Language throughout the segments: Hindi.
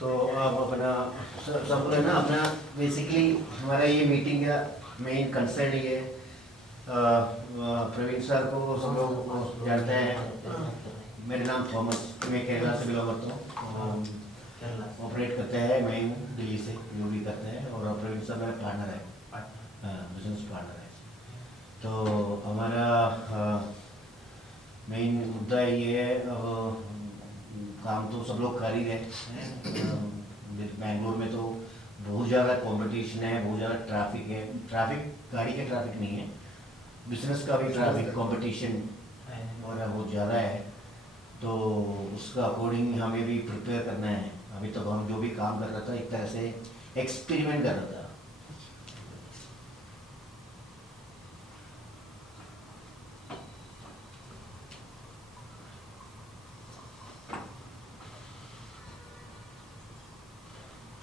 तो अब अपना सब है ना अपना बेसिकली हमारा ये मीटिंग का मेन कंसर्न ये है। प्रवीण सर को सब लोग जानते हैं। मेरा नाम थॉमस, मैं केरला से बिलोंग करता हूँ। ऑपरेट करते हैं, मैं हूँ दिल्ली से जो भी करते हैं। और प्रवीण सर मेरा पार्टनर है, बिजनेस पार्टनर है। तो हमारा मेन मुद्दा ये है, काम तो सब लोग कर ही रहे हैं। बैंगलोर में तो बहुत ज़्यादा कंपटीशन है, बहुत ज़्यादा ट्रैफिक है। ट्रैफिक गाड़ी का ट्रैफिक नहीं है, बिजनेस का भी ट्रैफिक कंपटीशन और बहुत ज़्यादा है। तो उसका अकॉर्डिंग हमें भी प्रिपेयर करना है। अभी तक हम जो भी काम कर रहा था एक तरह से एक्सपेरिमेंट कर रहा था।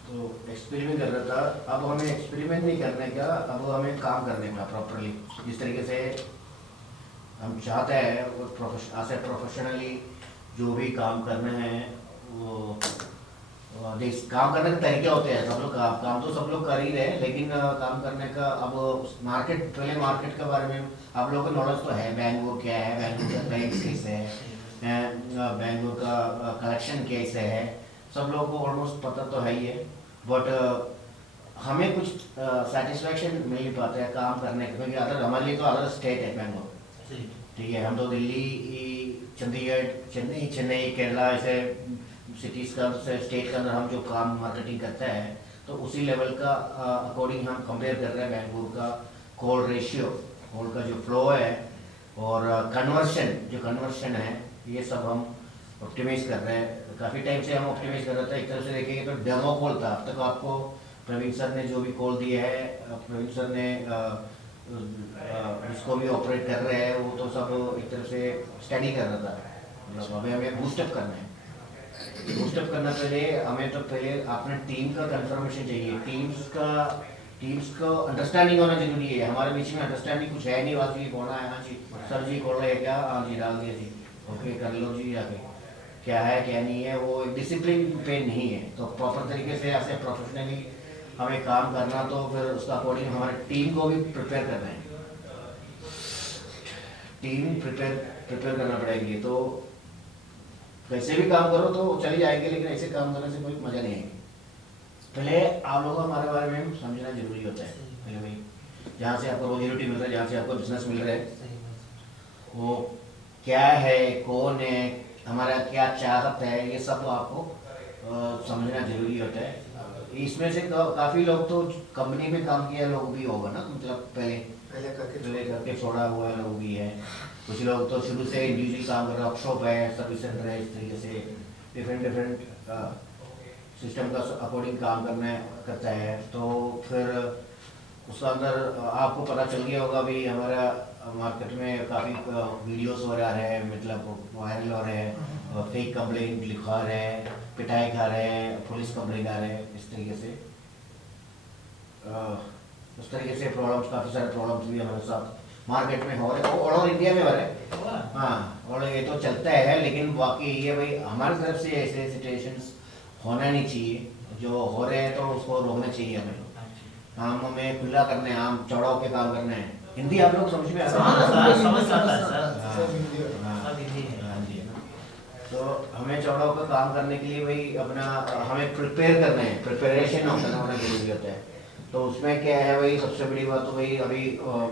तो एक्सपेरिमेंट कर रहा था। अब हमें एक्सपेरिमेंट नहीं करने का, अब हमें काम करने का प्रॉपरली। जिस तरीके से हम चाहते हैं ऐसे प्रोफेशनली जो भी काम करना है, वो देख काम करने के तरीके होते हैं। सब लोग काम तो सब लोग कर ही रहे हैं, लेकिन काम करने का अब मार्केट, पहले मार्केट के बारे में आप लोगों को नॉलेज तो है। बैंगलोर क्या है, बैंगलोर का क्लाइंट्स कैसे है, बैंगलोर का कलेक्शन कैसे है, सब लोगों को ऑलमोस्ट पता तो है ही है। बट हमें कुछ सेटिस्फैक्शन मिल नहीं पाता है काम करने का, क्योंकि अदर हमारे लिए तो अदर स्टेट है बैंगलोर। ठीक है, हम तो दिल्ली, चंडीगढ़, चेन्नई, केरला ऐसे सिटीज़ का स्टेट के अंदर हम जो काम मार्केटिंग करते हैं, तो उसी लेवल का अकॉर्डिंग हम कंपेयर कर रहे हैं। बैंगलोर का कॉल रेशियो, कॉल का जो फ्लो है और कन्वर्शन है, ये सब हम ऑप्टिमाइज कर रहे हैं। काफ़ी टाइम से हम ऑप्टिमाइज कर रहे थे। एक तरफ से देखेंगे तो डेमो कॉल था। अब तक आपको प्रवीण सर ने जो भी कॉल दिए है, प्रवीण सर ने उसको भी ऑपरेट कर रहे हैं, वो तो सब एक तरफ से स्टडी कर रहा था। मतलब अभी हमें बूस्टअप करना है। बूस्टअप करना पहले हमें तो पहले अपने टीम का कंफर्मेशन चाहिए। टीम्स का अंडरस्टैंडिंग होना जरूरी है। हमारे बीच में अंडरस्टैंडिंग कुछ है नहीं। बात जी बोलना है, हाँ जी सर जी खोल रहे हैं क्या, हाँ जी डाल दिया जी, ओके कर लो जी आगे, क्या है क्या नहीं है, वो डिसिप्लिन पे नहीं है। तो प्रॉपर तरीके से ऐसे प्रोफेशनली हमें काम करना, तो फिर उसका अकॉर्डिंग हमारे टीम को भी प्रिपेयर करना है। टीम प्रिपेयर करना पड़ेगी। तो वैसे भी काम करो तो चली जाएंगे, लेकिन ऐसे काम करने से कोई मज़ा नहीं आएगी। पहले आप लोगों को हमारे बारे में समझना जरूरी होता है। पहले भाई जहाँ से आपको रोजी रोटी मिल रहा है, जहाँ से आपको बिजनेस मिल रहा है, वो क्या है, कौन है, हमारा क्या चाहत है, ये सब आपको समझना जरूरी होता है। इसमें से काफ़ी लोग तो कंपनी में काम किया लोग भी होगा ना, मतलब पहले करके छोड़ा हुआ लोग भी है। कुछ लोग तो शुरू से इंडिविजुअल काम कर रहे हैं, वर्कशॉप है, सर्विस सेंटर है, इस तरीके से डिफरेंट सिस्टम का अकॉर्डिंग काम करता है। तो फिर उसका अंदर आपको पता चल गया होगा भी हमारा मार्केट में काफ़ी वीडियोस हो रहा है, मतलब वायरल हो रहे हैं, फेक कंप्लेंट लिखवा रहे हैं, पिटाई खा रहे हैं, पुलिस कंप्लेंट आ रहे हैं। इस तरीके से उस तरीके से प्रॉब्लम्स, काफ़ी सारे प्रॉब्लम्स भी हमारे साथ मार्केट में हो रहे हैं, ऑल ओवर इंडिया में हो रहे हैं। हाँ, और ये तो चलता है, लेकिन बाकी ये भाई हमारी तरफ से ऐसे सिचुएशंस होना नहीं चाहिए। जो हो रहे हैं तो उसको रोकना चाहिए हमें। हम हमें खुला करने हैं, हम चौड़ा होकर काम करना है। हिंदी आप लोग समझ में आता है? हाँ जी। तो हमें चौड़ा होकर काम करने के लिए भाई अपना हमें प्रिपेयर करना है, प्रिपरेशन होना जरूरी होता है। तो उसमें क्या है भाई, सबसे बड़ी बात तो भाई अभी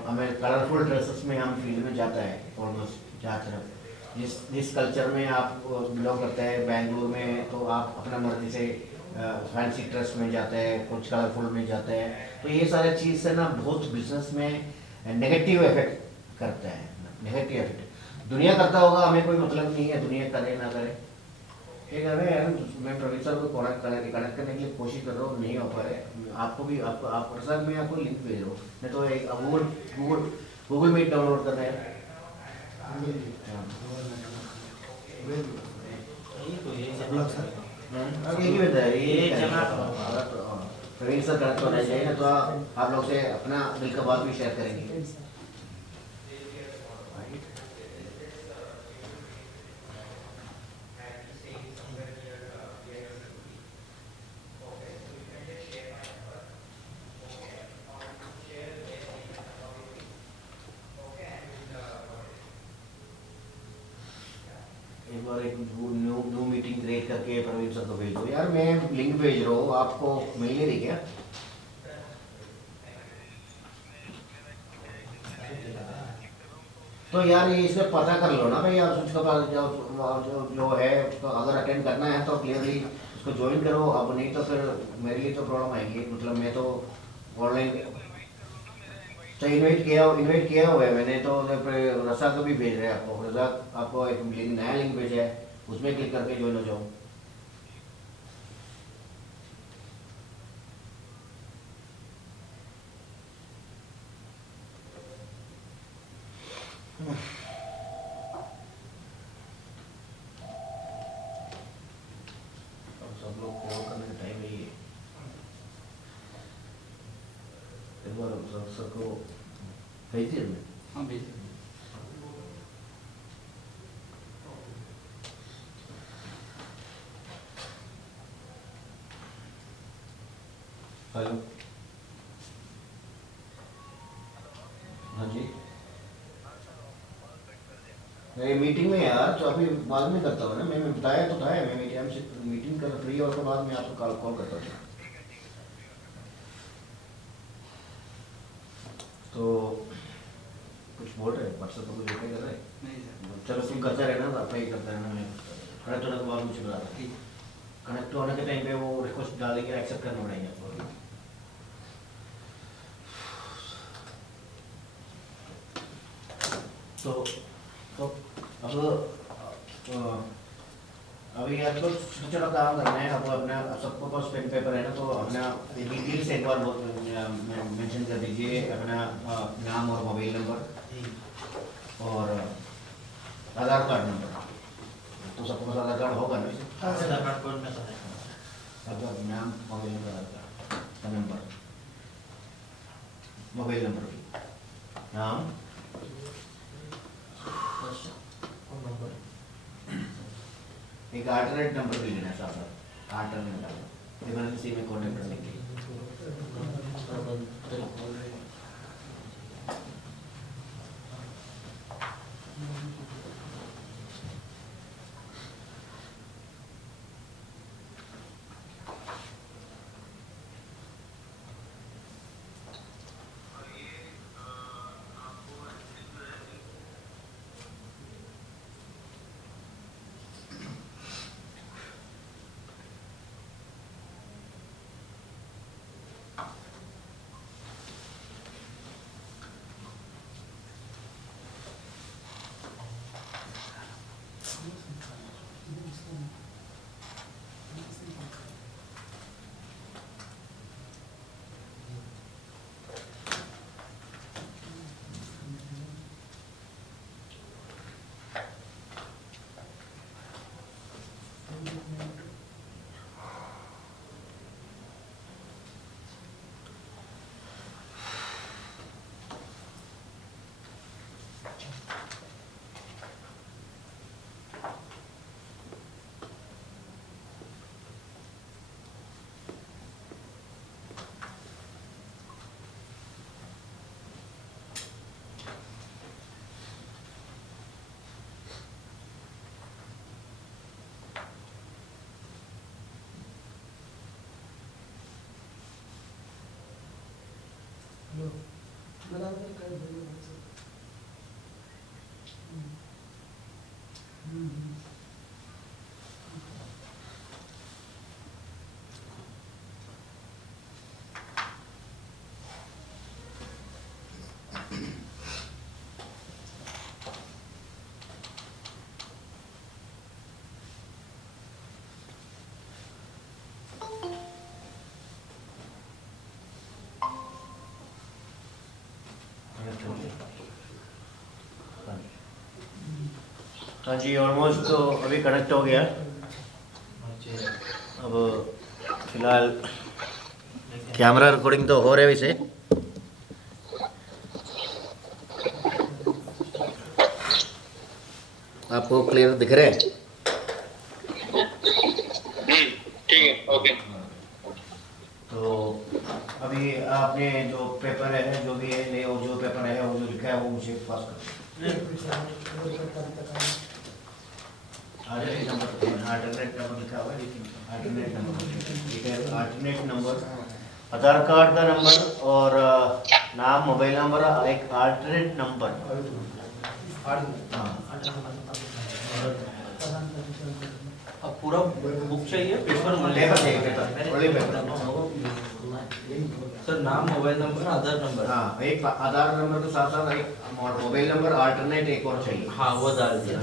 हमें कलरफुल ड्रेसेस में हम फील्ड में जाता है ऑलमोस्ट चार तरफ। जिस कल्चर में आप बिलोंग करते हैं बैंगलोर में, तो आप अपना मर्जी से फैंसी ड्रेस में जाते हैं, कुछ कलरफुल में जाते हैं। तो ये सारे चीज़ से ना बहुत बिजनेस में नेगेटिव इफेक्ट करता है। नेगेटिव इफेक्ट दुनिया करता होगा, हमें कोई मतलब नहीं है दुनिया करे ना करे। ठीक है यार, मैं प्रवीण सर को कनेक्ट करने के लिए कोशिश कर रहा हूँ, नहीं हो पा रहे। आपको भी आपको आप सर मैं आपको लिंक भेज रहा हूँ, नहीं तो एक गूगल मीट डाउनलोड करना है। यही बता है ये प्रवीण सर कनेक्ट होना चाहिए ना, तो आप लोग से अपना दिल का बात भी शेयर करेंगे। एक बार एक न्यू न्यू मीटिंग क्रिएट करके प्रवीण सर को भेज दो यार। मैं लिंक भेज रहा हूँ आपको, मिल नहीं रही क्या? तो यार ये इसमें पता कर लो ना भाई, आप उसका जो है उसको अगर अटेंड करना है तो क्लियरली उसको ज्वाइन करो। अब नहीं तो फिर मेरे लिए तो प्रॉब्लम आएगी, मतलब मैं तो ऑनलाइन तो इनवाइट किया हुआ है मैंने तो। फिर रसा को भी भेज रहे हैं आपको, रजा आपको एक नया लिंक भेजा है, उसमें क्लिक करके ज्वाइन हो जाओ। अब सब लोग कॉल करने का टाइम यही है। एक बार सर को भेज दिया मैं। हाँ भेज। हेलो, हाँ जी। मैं मीटिंग में यार, तो अभी बाद में करता हूँ ना। मैं बताया तो था, मैं मीटिंग कर फ्री और के बाद मैं आपको कॉल करता हूँ। तो कुछ बोल रहे हैं व्हाट्सएप पर, कुछ रिप्लाई कर रहे हैं? नहीं सर। चलो तुम करते रहना, तो अपना ही करते रहना। मैं कनेक्ट होने के बाद मुझे बता दो। ठीक। कनेक्ट होने के टाइम पे वो रिक्वेस्ट डालेंगे, एक्सेप्ट करना पड़ेगा आपको। तो अब अभी यार तो छोटा छोटा काम करना है। अब अपना सबको पास पेन पेपर है ना, तो अपना डिटेल्स एक बार मेंशन कर दीजिए, अपना नाम और मोबाइल नंबर और आधार कार्ड नंबर। तो सबको पास आधार कार्ड होगा ना? आधार कार्ड कौन में है? आधार नाम, मोबाइल नंबर, आधार कार्ड नंबर, मोबाइल नंबर भी, नाम, कौन नंबर? एक अल्टरनेट नंबर भी लेना है साथ। अल्टरनेट नंबर इमरजेंसी में कॉन्टेक्ट करने के लिए। बराबर कर दो सर। हाँ जी, ऑलमोस्ट तो अभी कनेक्ट हो गया। अब फिलहाल कैमरा रिकॉर्डिंग तो हो रहा है वैसे। आपको क्लियर दिख रहे हैं? ठीक है, ओके। तो अभी आपने जो पेपर है, जो भी है, ले वो जो पेपर है, वो जो लिखा है वो मुझे पास कर। अल्टरनेट नंबर लिखा हुआ है, अल्टरनेट नंबर, अल्टरनेट नंबर, आधार कार्ड का नंबर और नाम, मोबाइल नंबर, एक अल्टरनेट नंबर। हाँ, अब पूरा बुक चाहिए, पेपर पेपर चाहिए, पेपर, ओनली पेपर। सर नाम, मोबाइल नंबर, आधार नंबर। हाँ, एक आधार नंबर के साथ साथ एक मोबाइल नंबर अल्टरनेट एक और चाहिए। हाँ वो डाल दिया।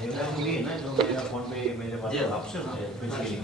मेरा भी है ना, जो मेरा फोन पे मेरे पास जी। ऑप्शन है बेसिकली।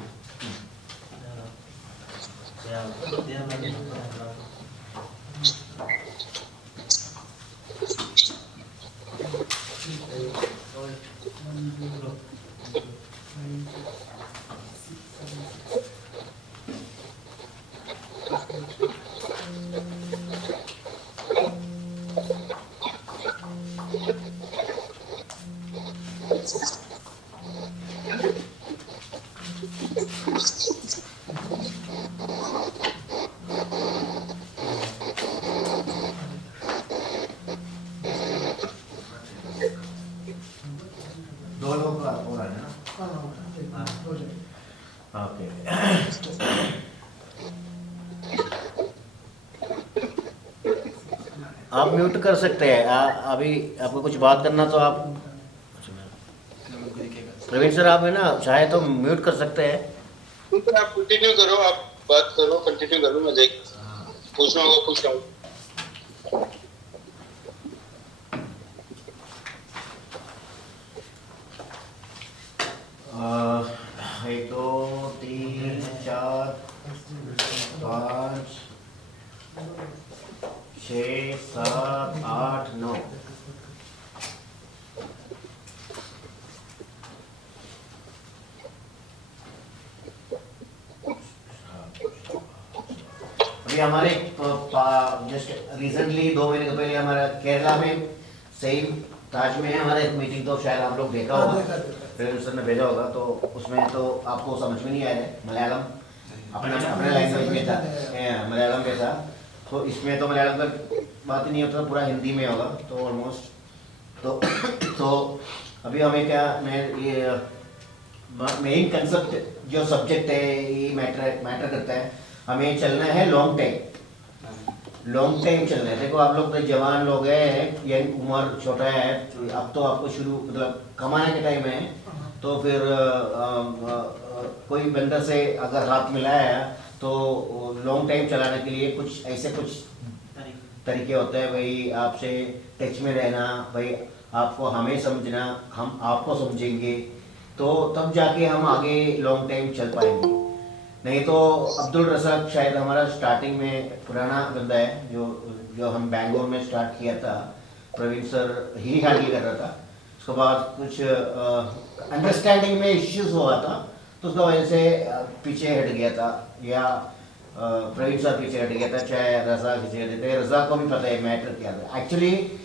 दो लोग का हो रहा है ना? ओके। आप म्यूट कर सकते हैं, अभी आपको कुछ बात करना तो आप, प्रवीण सर आप है ना, चाहे तो म्यूट कर सकते हैं। आप कंटिन्यू करो, आप बात करो, कंटिन्यू करो, मैं देख पूछना होगा पूछ रहा हूँ। एक दो तीन चार पाँच छः सात आठ नौ। अभी हमारे जस्ट रिसेंटली 2 महीने पहले हमारा केरला में सेम ताज में हमारा एक मीटिंग, तो शायद आप लोग देखा होगा, फिर सर ने भेजा होगा, तो उसमें तो आपको समझ में नहीं आया है, मलयालम अपने लैंग्वेज में था, मलयालम में था, तो इसमें तो मलयालम का बात ही नहीं होता, पूरा हिंदी में होगा तो ऑलमोस्ट। तो अभी हमें क्या, मैं ये मेन कंसेप्ट जो सब्जेक्ट है ये मैटर करता है, हमें चलना है लॉन्ग टाइम चलना है। देखो आप लोग तो जवान लोग हैं, यंग उम्र छोटा है, अब तो आपको शुरू मतलब कमाने के टाइम है, तो फिर कोई बंदा से अगर हाथ मिलाया है तो लॉन्ग टाइम चलाने के लिए कुछ ऐसे कुछ तरीके होते हैं भाई, आपसे टच में रहना भाई, आपको हमें समझना, हम आपको समझेंगे, तो तब जाके हम आगे लॉन्ग टाइम चल पाएंगे। नहीं तो अब्दुल रज़ाक शायद हमारा स्टार्टिंग में पुराना बंदा है, जो हम बैंगलोर में स्टार्ट किया था, प्रवीण सर ही हैंडल कर रहा था, उसके बाद कुछ अंडरस्टैंडिंग में इश्यूज हुआ था, तो उसका वजह से पीछे हट गया था, या प्रवीण सर पीछे हट गया था, चाहे रज़ाक पीछे हट गया। रज़ाक को भी पता है मैटर क्या था, एक्चुअली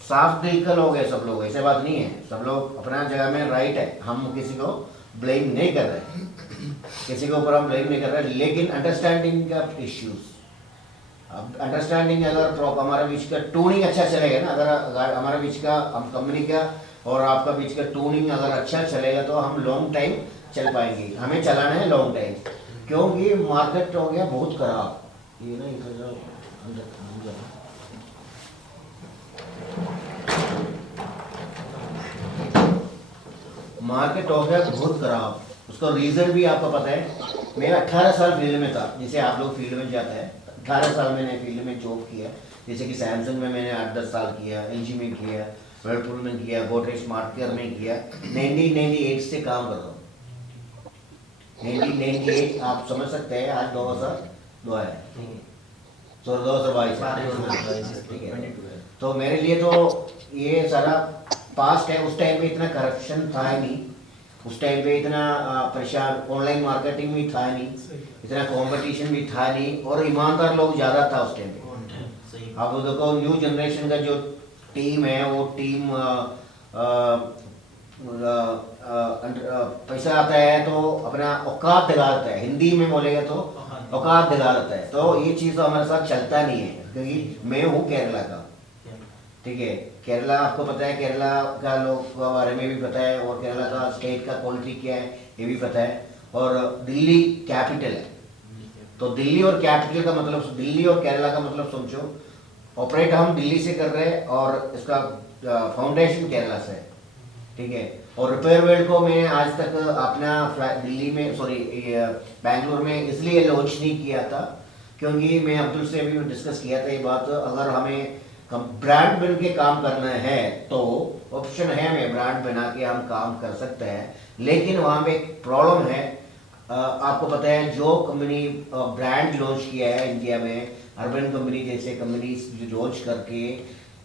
साफ दिल का लोग है सब लोग, ऐसे बात नहीं है, सब लोग अपना जगह में राइट है, हम किसी को ब्लेम नहीं कर रहे, किसी के ऊपर हम ब्लेम नहीं कर रहे, लेकिन अंडरस्टैंडिंग का इश्यूज, अब अंडरस्टैंडिंग अगर प्रॉपर हमारे बीच का टूनिंग अच्छा चलेगा ना, अगर हमारे बीच का, हम कंपनी का और आपका बीच का टूनिंग अगर अच्छा चलेगा तो हम लॉन्ग टाइम चल पाएंगे। हमें चलाना है लॉन्ग टाइम, क्योंकि मार्केट हो गया बहुत खराब, ये ना इधर मार्केट हो गया बहुत खराब। उसका रीज़न भी आपको पता है, मैं 18 साल फील्ड में था, जैसे आप लोग फील्ड में जाते हैं, 18 साल मैंने फील्ड में जॉब किया, जैसे कि सैमसंग में मैंने 8-10 साल किया, एलजी में किया, वर्लपूल में किया, गोदरेज स्मार्ट केयर में किया, 1998 से काम कर रहा हूँ। 1998 आप समझ सकते हैं, आज 2002 है, तो 2022, ठीक है, तो मेरे लिए तो ये सारा पास्ट है। उस टाइम पे इतना करप्शन था ही नहीं, उस टाइम पे इतना परेशान, ऑनलाइन मार्केटिंग भी था नहीं, इतना कंपटीशन भी था नहीं, और ईमानदार लोग ज़्यादा था उस टाइम पे। अब देखो न्यू जनरेशन का जो टीम है, वो टीम पैसा आता है तो अपना औकात दिखा देता है, हिंदी में बोलेगा तो औकात दिखा देता है। तो ये चीज़ तो हमारे साथ चलता नहीं है, क्योंकि मैं हूँ केरला का, ठीक है। केरला आपको पता है, केरला का लोग के बारे में भी पता है, और केरला का स्टेट का पॉलिटी क्या है ये भी पता है। और दिल्ली कैपिटल है, तो दिल्ली और कैपिटल का मतलब, दिल्ली और केरला का मतलब समझो, ऑपरेट हम दिल्ली से कर रहे हैं और इसका फाउंडेशन केरला से है, ठीक है। और रिपेयर वर्ल्ड को मैं आज तक अपना दिल्ली में, सॉरी बैंगलोर में इसलिए लॉन्च नहीं किया था, क्योंकि मैं अब्दुल से भी डिस्कस किया था ये बात, अगर हमें ब्रांड बन के काम करना है तो ऑप्शन है, हमें ब्रांड बना के हम काम कर सकते हैं। लेकिन वहाँ पे एक प्रॉब्लम है, आपको पता है जो कंपनी ब्रांड लॉन्च किया है इंडिया में, अर्बन कंपनी जैसे कंपनी जो लॉन्च करके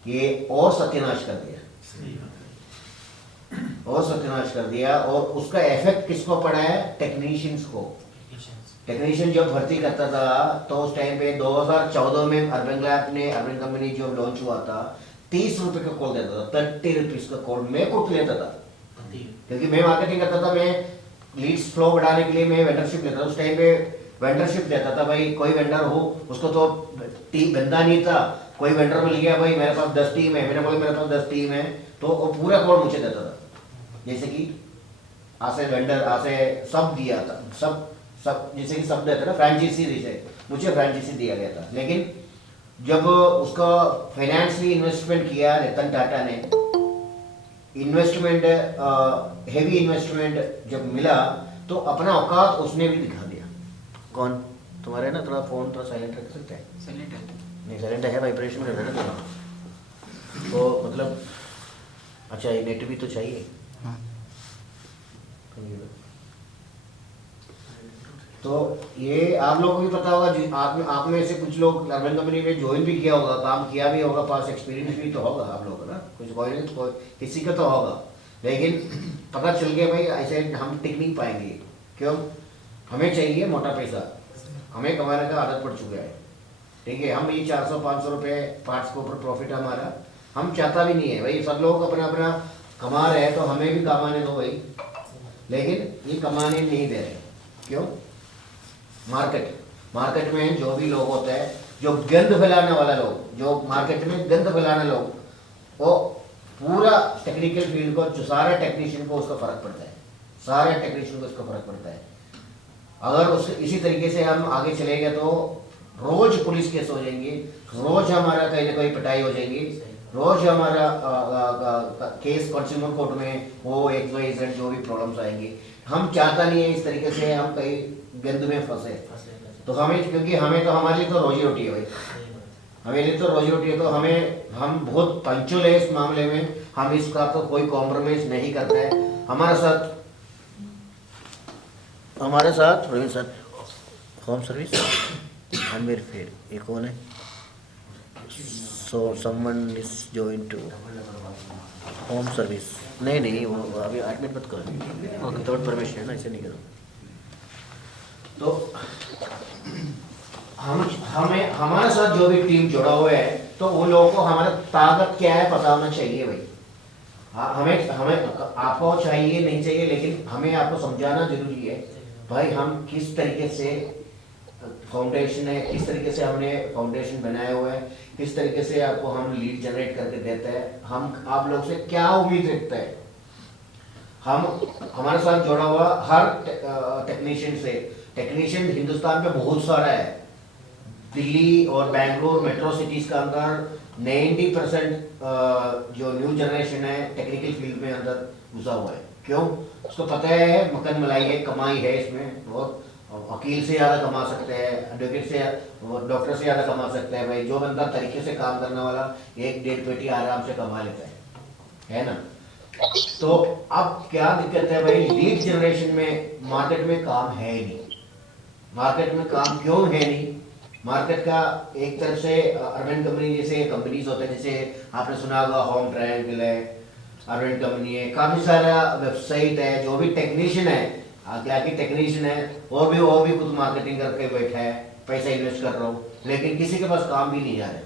ये और सत्यानाश कर दिया, और सत्यानाश कर दिया। और उसका इफेक्ट किसको पड़ा है? टेक्नीशियंस को। टेक्नीशियन जब भर्ती करता था तो उस टाइम पे 2014 में अर्बन लैब ने, अर्बन कंपनी जो लॉन्च हुआ था, 30 रुपए का कॉल देता था, 30 रुपीज का कॉल मैं खुद लेता था, क्योंकि मैं मार्केटिंग करता था, मैं लीड्स फ्लो बढ़ाने के लिए मैं वेंडरशिप लेता था। उस टाइम पे वेंडरशिप देता था, भाई कोई वेंडर हो, उसको तो टीम बंदा नहीं था, कोई वेंडर मिल गया, भाई मेरे पास 10 टीम है, मैंने बोला मेरे पास 10 टीम है, तो वो पूरा कॉल मुझे देता था। जैसे कि आसे वेंडर आसे सब दिया था, सब जैसे कि सब देता था, फ्रेंचाइजी जैसे मुझे फ्रेंचाइजी दिया गया था। लेकिन जब उसका फाइनेंशियली इन्वेस्टमेंट किया रतन टाटा ने, इन्वेस्टमेंट हेवी इन्वेस्टमेंट जब मिला तो अपना औकात उसने भी दिखा दिया। कौन? तुम्हारे ना थोड़ा फोन थोड़ा साइलेंट रख सकते हैं? साइलेंट है नहीं, साइलेंट है, वाइब्रेशन में रहना थोड़ा, तो मतलब अच्छा ये नेट भी तो चाहिए। तो ये आप लोगों को भी पता होगा, आप में से कुछ लोग अर्बन कंपनी में ज्वाइन भी किया होगा, काम किया भी होगा, पास एक्सपीरियंस भी तो होगा आप लोगों का ना, कोई किसी का तो होगा। लेकिन पता चल गया भाई ऐसे हम टिक नहीं पाएंगे, क्यों? हमें चाहिए मोटा पैसा, हमें कमाने का आदत पड़ चुका है, ठीक है। हम ये 400-500 रुपये पार्ट्स के ऊपर प्रॉफिट हमारा, हम चाहता भी नहीं है भाई, सब लोग अपना अपना कमा रहे हैं तो हमें भी कमाने दो भाई, लेकिन ये कमाने नहीं दे रहे। क्यों? मार्केट में जो भी लोग होते हैं, जो गंद फैलाने वाला लोग, जो मार्केट में गंद फैलाने लोग, वो पूरा टेक्निकल फील्ड को, जो सारे टेक्नीशियन को उसका फर्क पड़ता है, सारे टेक्नीशियन को उसका फर्क पड़ता है। अगर उस इसी तरीके से हम आगे चलेंगे तो रोज पुलिस केस हो जाएंगे, रोज हमारा कहीं ना कहीं पिटाई हो जाएगी, रोज हमारा केस कंज्यूमर कोर्ट में वो XYZ जो भी प्रॉब्लम्स आएंगी। हम चाहता नहीं है इस तरीके से हम कहीं गंद में फंसे, तो हमें, क्योंकि हमें तो, हमारे लिए तो रोजी रोटी है भाई, हमारे लिए तो रोजी रोटी है, तो हम बहुत पंचुअल है इस मामले में, हम इसका तो कोई कॉम्प्रोमाइज नहीं करते हैं। हमारे साथ Praveen sir, home service unverified, ये कौन है? So someone is join to home service. नहीं वो अभी एडमिट मत करो, विदाउट परमिशन है ना, ऐसे नहीं करो। तो हमें हमारे साथ जो भी टीम जुड़ा हुआ है, तो उन लोगों को हमारा ताकत क्या है पता होना चाहिए भाई। हमें आपको चाहिए नहीं चाहिए, लेकिन हमें आपको समझाना जरूरी है भाई, हम किस तरीके से फाउंडेशन है, किस तरीके से हमने फाउंडेशन बनाया हुआ है, किस तरीके से आपको हम लीड जनरेट करके देते हैं, हम आप लोग से क्या उम्मीद रखते हैं। हमारे साथ जुड़ा हुआ हर टेक्नीशियन हिंदुस्तान में बहुत सारा है। दिल्ली और बैंगलोर मेट्रो सिटीज का अंदर 90% जो न्यू जनरेशन है टेक्निकल फील्ड में अंदर घुसा हुआ है। क्यों? उसको पता है मक्खन मलाई है, कमाई है इसमें, और वकील से ज़्यादा कमा सकते हैं, एडवोकेट से, डॉक्टर से ज़्यादा कमा सकते हैं भाई। जो बंदा तरीके से काम करने वाला 1-1.5 पेटी आराम से कमा लेता है ना। तो अब क्या दिक्कत है भाई, लीड जनरेशन में मार्केट में काम है नहीं। मार्केट में काम क्यों है नहीं? मार्केट का एक तरफ से अर्बन कंपनी जैसे कंपनीज होते हैं, जैसे आपने सुना होगा होम ट्रायंगल है, अर्बन कंपनी है, काफ़ी सारा वेबसाइट है, जो भी टेक्नीशियन है, क्या की टेक्नीशियन है, वो भी खुद मार्केटिंग करके बैठा है, पैसा इन्वेस्ट कर रहा हूँ, लेकिन किसी के पास काम भी नहीं जा रहे।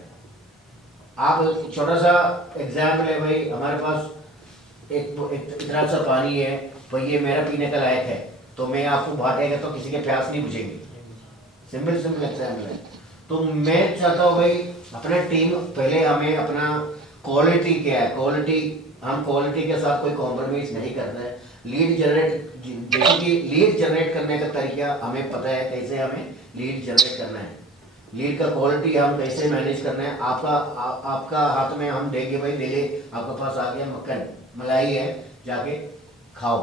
आप छोटा सा एग्जाम्पल है भाई, हमारे पास इतना सा पानी है भाई, ये मेरा पीने का लायक है, तो मैं आपको बांटेगा तो किसी के प्यास नहीं बुझेगी। सिंपल सिंपल एग्जाम्पल है। तो मैं चाहता हूँ भाई अपना टीम पहले हमें अपना क्वालिटी क्या है, क्वालिटी, हम क्वालिटी के साथ कोई कॉम्प्रोमाइज नहीं करते हैं। लीड जनरेट, जैसे कि लीड जनरेट करने का तरीका हमें पता है, कैसे हमें लीड जनरेट करना है, लीड का क्वालिटी हम कैसे मैनेज करना है। आपका हाथ में हम देंगे भाई, ले ले आपके पास आ गया मक्खन, मलाई है, जाके खाओ।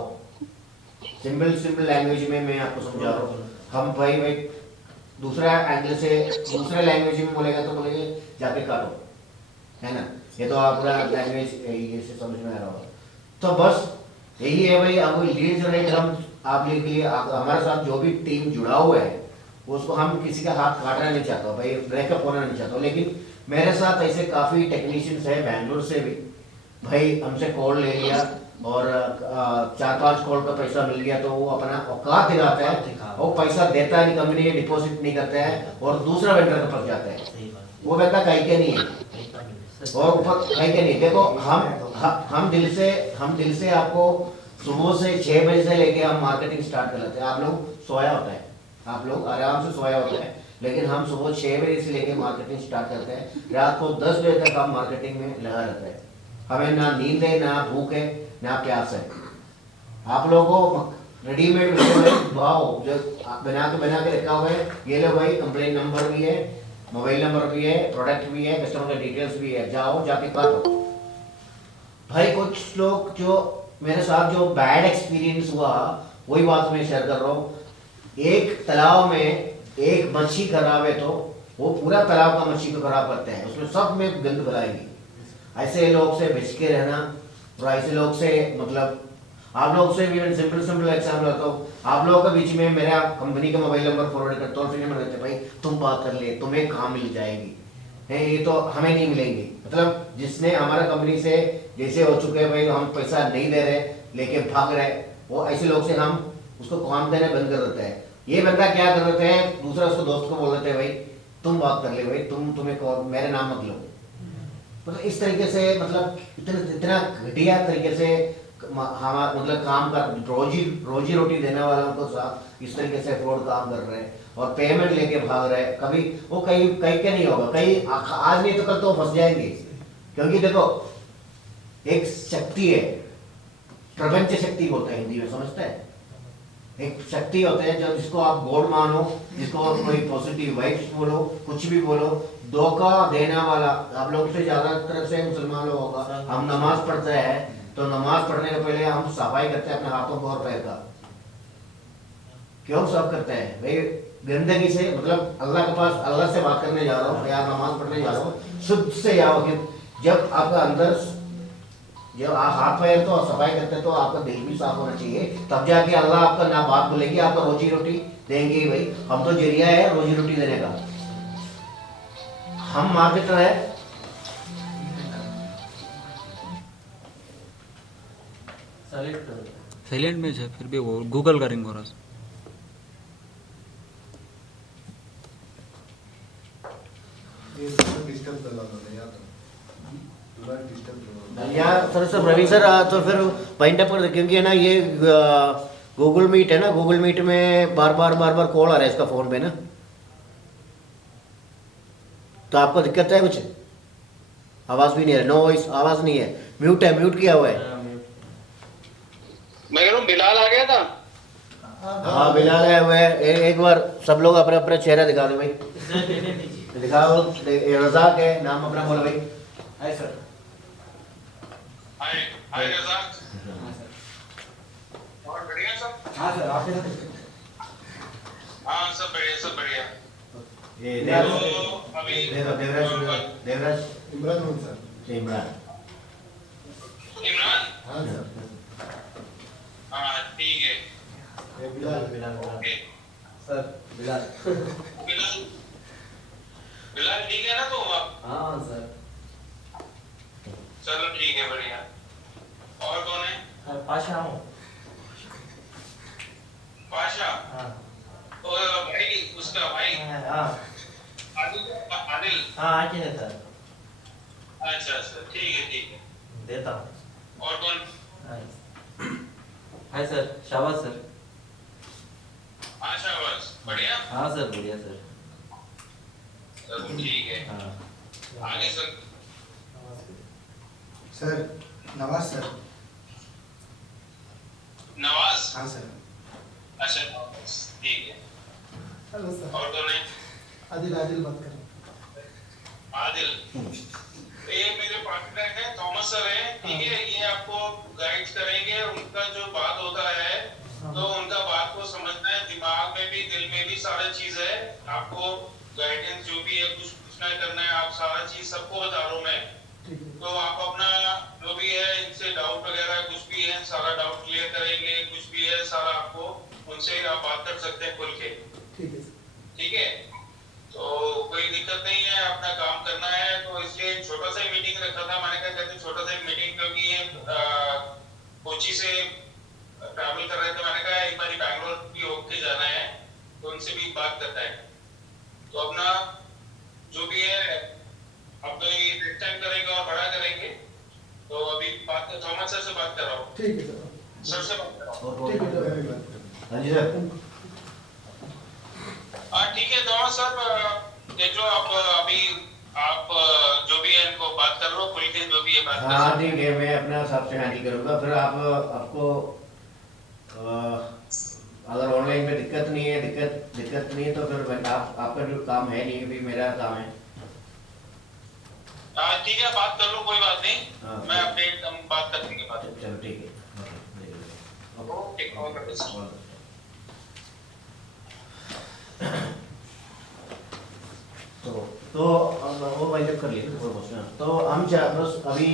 सिंपल लैंग्वेज में मैं आपको समझा रहा हूँ। हम भाई दूसरा एंगल से दूसरे लैंग्वेज में बोलेगा तो बोलेंगे जाके काटो, है ना। ये तो आपका लैंग्वेज से समझ में आ रहा होगा। तो बस यही है भाई। अब लीड जनरेट हम आप के लिए हमारे साथ जो भी टीम जुड़ा हुआ है उसको हम किसी का हाथ काटना नहीं चाहता भाई, ब्रेकअप होना नहीं चाहता। लेकिन मेरे साथ ऐसे काफ़ी टेक्नीशियंस है बैंगलोर से भी भाई, हमसे कॉल ले लिया और 4-5 कॉल का पैसा मिल गया तो वो अपना औकात दिखाता है, वो पैसा देता है कंपनी, डिपॉजिट नहीं करता है और दूसरा वेंडर के पास जाता है। वो बंदा कहीं के नहीं है और ऊपर कहीं के नहीं। देखो हम दिल से आपको सुबह से 6 बजे से लेके हम मार्केटिंग स्टार्ट कर लेते हैं। आप लोग सोया होता है, आप लोग आराम से सोया होता है, लेकिन हम सुबह 6 बजे से लेके मार्केटिंग स्टार्ट करते हैं, रात को 10 बजे तक हम मार्केटिंग में लगा रहते हैं। हमें ना नींद है, ना भूख है, ना प्यास है। आप लोगों को रेडीमेड भाव जो बना के रखा हुआ है, ये लो भाई, कंप्लेन नंबर भी है, मोबाइल नंबर भी है, प्रोडक्ट भी है, कस्टमर का डिटेल्स भी है, जाओ जाके काटो भाई। कुछ लोग जो मेरे साथ जो बैड एक्सपीरियंस हुआ वही बात मैं शेयर कर रहा हूँ। एक तालाब में एक मच्छी खराब है तो वो पूरा तालाब का मच्छी को खराब करते हैं, उसमें सब में गंद फैलाएंगे। ऐसे लोग से बच के रहना और ऐसे लोग से मतलब आप लोग से भी सिंपल एग्जाम्पल आता हूँ। आप लोगों के बीच में मेरा कंपनी का मोबाइल नंबर फॉरवर्ड कर, टोल फ्री नंबर देते भाई, तुम बात कर ले, तुम्हें काम मिल जाएगी है, ये तो हमें नहीं मिलेंगी। मतलब जिसने हमारा कंपनी से जैसे हो चुके हैं भाई, हम पैसा नहीं दे रहे लेके भाग रहे, वो ऐसे लोग से हम उसको काम देना बंद कर देते हैं। ये बंदा क्या कर देते हैं, दूसरा उसको दोस्त को बोल देते हैं भाई तुम बात कर ले भाई, तुम्हें मेरे नाम मत लो। मतलब इस तरीके से, मतलब इतना घटिया तरीके से हमारा मतलब काम कर रोजी रोटी देने वालों को साथ इस तरीके से फ्रॉड काम कर रहे हैं और पेमेंट लेके भाग रहे हैं। कभी वो कहीं के नहीं होगा, कहीं आज नहीं तो कल तो फंस जाएंगे। क्योंकि देखो एक शक्ति है, प्रपंच शक्ति बोलते हैं हिंदी में, समझते हैं। एक शक्ति होते हैं जो जिसको आप गॉड मानो, जिसको कोई पॉजिटिव वाइब्स बोलो, कुछ भी बोलो, धोखा देने वाला। आप लोग से ज्यादा तरफ से मुसलमान लोग होगा, हम नमाज पढ़ते हैं तो नमाज पढ़ने के पहले हम सफाई करते हैं अपने हाथों को और पैर का। क्यों सब करते हैं भाई? गंदगी से, मतलब अल्लाह के पास, अल्लाह से बात करने जा रहा हूँ या नमाज पढ़ने जा रहा हूँ, शुद्ध से आओ। जब आपका अंदर, जब आप हाथ पैर तो सफाई करते हैं तो आपका दिल भी साफ होना चाहिए, तब जाके अल्लाह आपका ना बात बोलेगी, आपका रोजी रोटी देंगे भाई। हम तो जरिया है रोजी रोटी देने का, हम मार्केटर है। साइलेंट में है फिर भी वो गूगल का रिंग हो रहा है। यार सर प्रवीण सर, तो फिर पॉइंट अप कर दे, क्योंकि है ना ये गूगल मीट है ना, गूगल मीट में बार बार कॉल आ रहा है इसका फोन पे ना, तो आपको दिक्कत है कुछ? आवाज भी नहीं है, नो वॉइस, आवाज नहीं है, म्यूट है, म्यूट किया हुआ है। मैं कह रहा हूँ बिलाल आ गया था। हाँ बिलाल है हुए। एक बार सब लोग अपने अपने चेहरा दिखा दो भाई, दिखाओ। रज़ाक है नाम अपना, बोलो भाई। Hi sir. Hi hi Razak. और बढ़िया सब? हाँ सर, आप हाँ सब बढ़िया, सब बढ़िया। ये देवराज इमरान सर। इमरान। इमरान? हाँ सर। हाँ ठीक है। Bilal okay sir Bilal. बिलाल, बिलाल ठीक है ना तो आप? हाँ सर। चलो ठीक है, बढ़िया। और कौन है? पाशा हूँ। पाशा? हाँ और भाई उसका भाई हाँ आदिल? आदिल? हाँ आके है सर। अच्छा अच्छा, ठीक है ठीक है। देता हूँ। और कौन? हाय सर, शाबाश सर। हाँ शाबाश, बढ़िया। हाँ सर, बढ़िया सर। चलो ठीक है, हाँ आगे sir. Sir Nawaz sir. Nawaz. हाँ सर। अच्छा नवाज, ठीक है। Hello sir. और कौन है? आदिल आदिल बात कर रहे हैं। आदिल। ये मेरे पार्टनर हैं, थॉमस सर हैं, ठीक है। ये आपको गाइड करेंगे। उनका जो बात होता है तो उनका बात को समझना है, दिमाग में भी दिल में भी सारा चीज है। आपको गाइडेंस जो भी है, कुछ पूछना करना है, आप सारा चीज सबको बता रहा हूं मैं। ठीक है। तो आप अपना जो भी है इनसे डाउट वगैरह कुछ भी है सारा डाउट क्लियर करेंगे। कुछ भी है सारा आपको उनसे आप बात कर सकते हैं खुल के। ठीक है। ठीक है, तो कोई दिक्कत नहीं है, अपना काम करना है। तो इसलिए छोटा सा मीटिंग रखा था, मैंने कहा कहते छोटा सा मीटिंग, क्योंकि ये कोची से ट्रैवल कर रहे थे। मैंने कहा एक बार बैंगलोर भी होके जाना है, तो उनसे भी बात करता है। तो अपना जो भी है अब तो ये नेक्स्ट टाइम करेंगे और बड़ा करेंगे। तो अभी बात थॉमस सर से बात कर रहा हूँ। ठीक है सर से बात कर रहा हूँ। और ठीक है कौन- सर। हाँ जी सर। हाँ ठीक है, थॉमस सर देख लो आप अभी आप जो भी है इनको बात कर लो खुल के, जो भी है बात कर हाँ सकते ठीक है, मैं अपने हिसाब से हैंडल करूँगा। फिर आप आपको अगर ऑनलाइन में दिक्कत नहीं है, दिक्कत नहीं है तो फिर आपका जो काम है नहीं, भी मेरा काम है। हाँ ठीक है, बात कर लो, कोई बात नहीं। हाँ। मैं अपडेट हम बात करने के बाद। चलो ठीक है। Okay, all the best. तो वो भाई जब कर लिए वो क्वेश्चन, तो हम बस अभी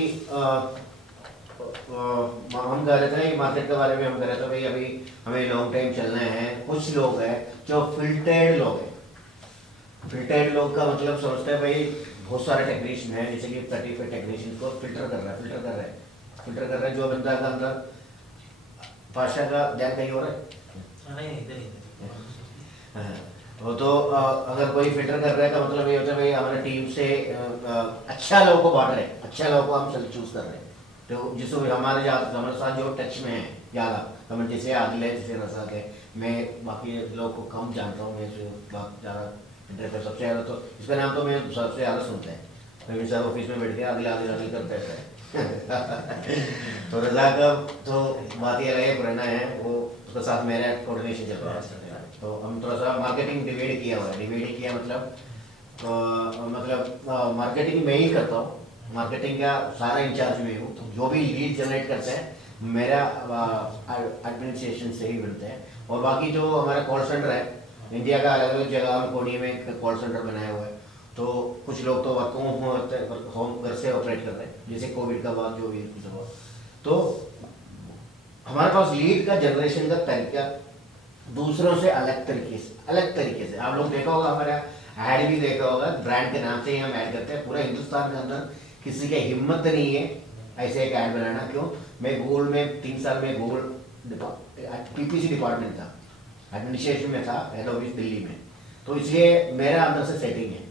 हम कह रहे थे मार्केट के बारे में। हम कह रहे थे भाई अभी हमें लॉन्ग टाइम चलना है। कुछ लोग हैं जो फिल्टर्ड लोग हैं। फिल्टर्ड लोग का मतलब समझते हैं भाई बहुत सारे टेक्नीशियन हैं, जैसे कि 35 टेक्नीशियन को फिल्टर कर रहा है जो बंदा का अंदर भाषा का ध्यान कहीं हो रहा है। नहीं, इधर ही। हाँ, वो तो अगर कोई फिल्टर कर रहा है का मतलब ये होता है भाई हमारे टीम से अच्छा लोगों को बांट रहे हैं, अच्छा लोगों को हम चूज कर रहे हैं। तो जिसको हमारे साथ जो टच में है ज़्यादा, हम जैसे आदिल है, जैसे रसाक है, मैं बाकी लोगों को कम जानता हूँ। मैं ज़्यादा इंटरफेयर सबसे ज़्यादा तो इसका नाम तो मैं सबसे ज़्यादा सुनते हैं। मैं सर ऑफिस में बैठ के आदिल करते हैं। तो रजा का तो बात ये अलग है, पुराना है वो, उसके साथ मेरा कोऑर्डिनेशन चल रहा है। तो हम थोड़ा सा मार्केटिंग डिवाइड किया हुआ है। डिवाइड किया मतलब मार्केटिंग मैं ही करता हूँ। मार्केटिंग का सारा इंचार्ज में हूँ। तो जो भी लीड जनरेट करते हैं मेरा एडमिनिस्ट्रेशन से ही मिलते हैं। और बाकी जो हमारा कॉल सेंटर है, इंडिया का अलग अलग जगह में कोने में कॉल सेंटर बनाया हुआ है। तो कुछ लोग तो वर्क होम घर से ऑपरेट करते हैं, जैसे कोविड का बाद जो भी कुछ हुआ। तो हमारे पास लीड का जनरेशन का तरीका दूसरों से अलग तरीके से आप लोग देखा होगा, हमारा ऐड भी देखा होगा, ब्रांड के नाम से ही हम ऐड करते हैं। पूरा हिंदुस्तान के अंदर किसी की हिम्मत नहीं है ऐसे एक ऐड बनाना। क्यों? मैं गूगल में 3 साल में गूगल PPC डिपार्टमेंट था, एडमिनिस्ट्रेशन में था, हेड ऑफिस दिल्ली में। तो इसलिए मेरा अंदर से सेटिंग है,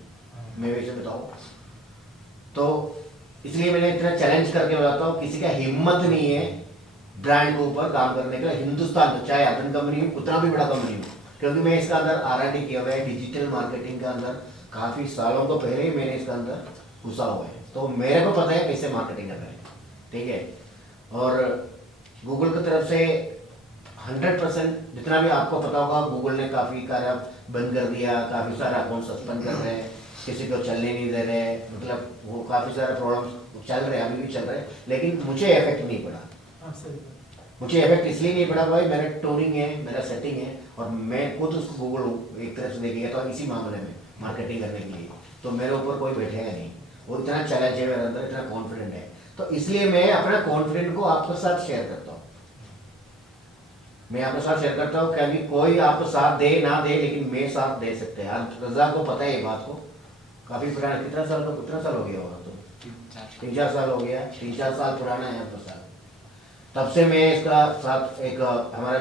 मैं वैसे बताऊँ तो इसलिए मैंने इतना चैलेंज करके बताता हूँ, किसी का हिम्मत नहीं है ब्रांड के ऊपर काम करने का। हिंदुस्तान में चाहे अपन कंपनी हो, उतना भी बड़ा कंपनी हो, क्योंकि मैं इसका अंदर R&D किया हुआ है। डिजिटल मार्केटिंग का अंदर काफ़ी सालों को पहले ही मैंने इसका अंदर घुसा हुआ है। तो मेरे को पता है कैसे मार्केटिंग करना है, ठीक है। और गूगल की तरफ से 100% जितना भी आपको पता होगा, गूगल ने काफ़ी कार्य बंद कर दिया, काफ़ी सारा अकाउंट सस्पेंड कर रहे हैं, किसी को चलने नहीं दे रहे, मतलब वो काफ़ी सारे प्रॉब्लम्स चल रहे हैं, अभी भी चल रहे हैं। लेकिन मुझे इफेक्ट नहीं पड़ा। मुझे इफेक्ट इसलिए नहीं पड़ा भाई, मेरा टोनिंग है, मेरा सेटिंग है, और मैं खुद उसको गूगल एक तरफ से देखिएगा तो इसी मामले में मार्केटिंग करने के लिए तो मेरे ऊपर कोई बैठेगा नहीं। वो इतना चैलेंज है मेरे अंदर, इतना कॉन्फिडेंट है। तो इसलिए मैं अपना कॉन्फिडेंट को आपके साथ शेयर करता हूँ। मैं आपके साथ शेयर करता हूँ, क्योंकि कोई आपको साथ दे ना दे, लेकिन मैं साथ दे सकते हैं। आज रजा को पता है ये बात को, काफ़ी पुराना, कितना साल हो गया होगा, तो 3-4 साल हो गया, 3-4 साल पुराना है आपका साथ। तब से मैं इसका साथ एक हमारा